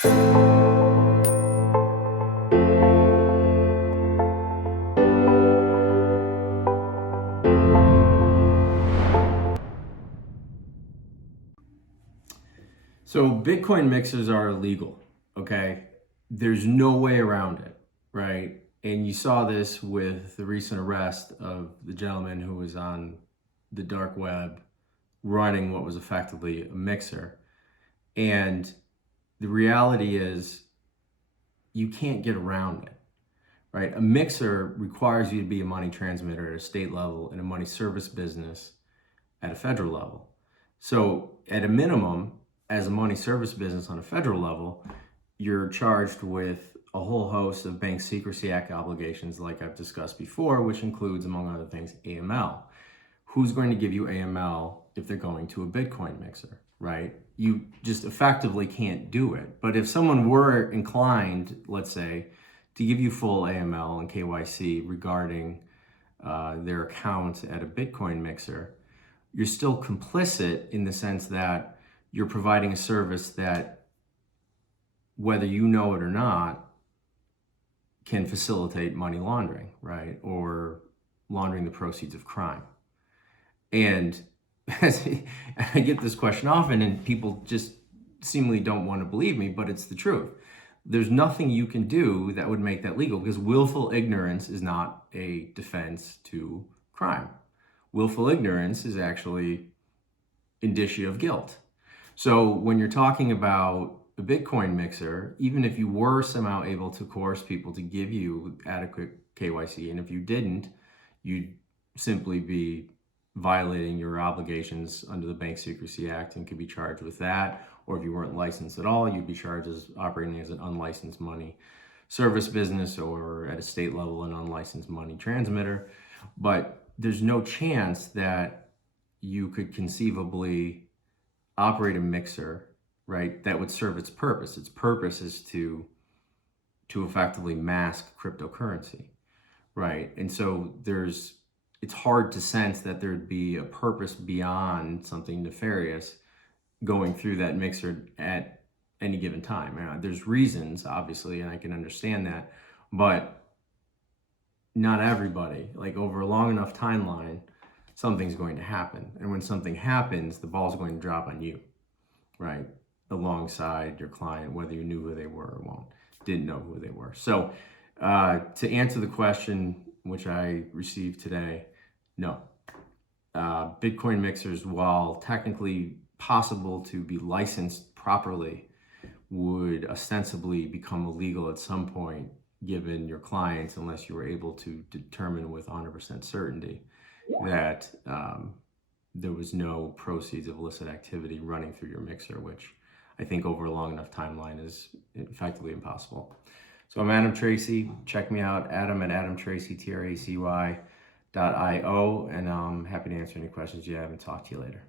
So Bitcoin mixers are illegal, okay? There's no way around it, right? And you saw this with the recent arrest of the gentleman who was on the dark web running what was effectively a mixer. And the reality is you can't get around it, right? A mixer requires you to be a money transmitter at a state level and a money service business at a federal level. So at a minimum, as a money service business on a federal level, you're charged with a whole host of Bank Secrecy Act obligations like I've discussed before, which includes, among other things, AML. Who's going to give you AML if they're going to a Bitcoin mixer, right? You just effectively can't do it. But if someone were inclined, let's say, to give you full AML and KYC regarding their account at a Bitcoin mixer, you're still complicit in the sense that you're providing a service that, whether you know it or not, can facilitate money laundering, right? Or laundering the proceeds of crime. And I get this question often, and people just seemingly don't want to believe me, but it's the truth. There's nothing you can do that would make that legal, because willful ignorance is not a defense to crime. Willful ignorance is actually indicia of guilt. So when you're talking about a Bitcoin mixer, even if you were somehow able to coerce people to give you adequate KYC, and if you didn't, you'd simply be violating your obligations under the Bank Secrecy Act and could be charged with that. Or if you weren't licensed at all, you'd be charged as operating as an unlicensed money service business, or at a state level, an unlicensed money transmitter. But there's no chance that you could conceivably operate a mixer, right, that would serve its purpose. Its purpose is to effectively mask cryptocurrency, right? And so it's hard to sense that there'd be a purpose beyond something nefarious going through that mixer at any given time. Now, there's reasons, obviously, and I can understand that, but not everybody. Like, over a long enough timeline, something's going to happen. And when something happens, the ball's going to drop on you, right? Alongside your client, whether you knew who they were or didn't know who they were. So to answer the question, which I received today, no. Bitcoin mixers, while technically possible to be licensed properly, would ostensibly become illegal at some point, given your clients, unless you were able to determine with 100% certainty that there was no proceeds of illicit activity running through your mixer, which I think over a long enough timeline is effectively impossible. So I'm Adam Tracy. Check me out, Adam at AdamTracy.io, and I'm happy to answer any questions you have and talk to you later.